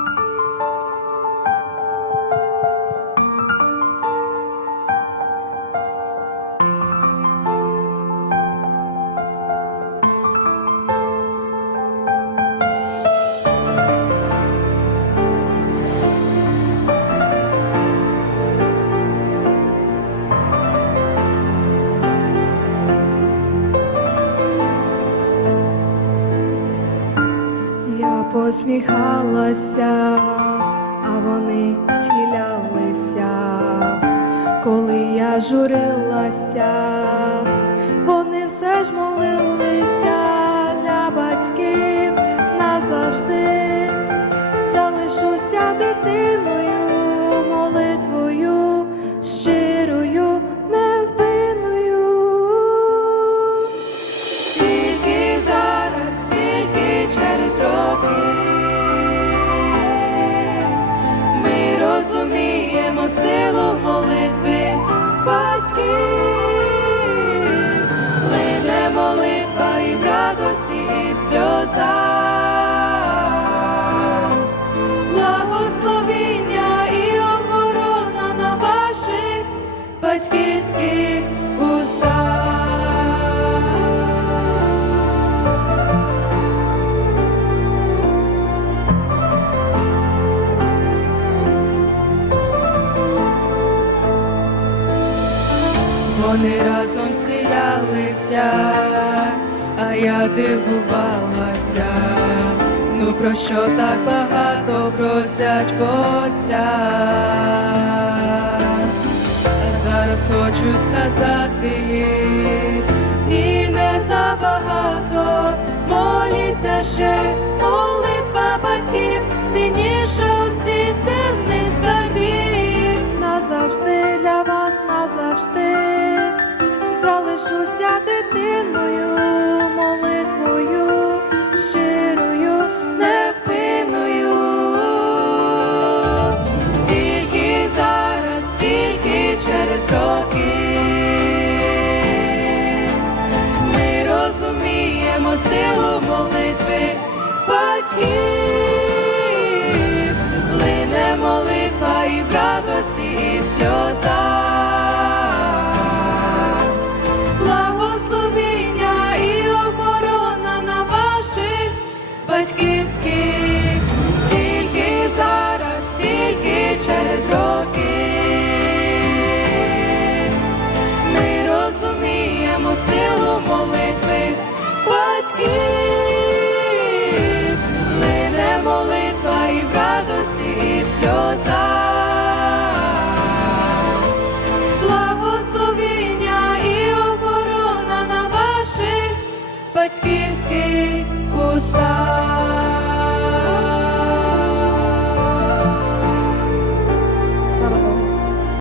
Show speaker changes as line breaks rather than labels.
Я посміхалася, а вони схилялися, коли я журилася, вони все ж молилися для батьків назавжди. Залишуся дитиною, розуміємо силу молитви батьків, лине молитва і в радості, і в сльозах, благословіння і охорона на ваших батьківських устах. Вони разом сміялися, а я дивувалася. Ну про що так багато просять отця? А зараз хочу сказати, ні, не забагато, моліться ще, залишуся дитиною, молитвою, щирою, невпинною. Тільки зараз, тільки через роки. Ми розуміємо силу молитви батьків, лине молитва і в радості, і в сльозах, батьківських, тільки зараз, тільки через роки. Ми розуміємо силу молитви батьків, лине молитва і в радості, і в сльозах, благословіння і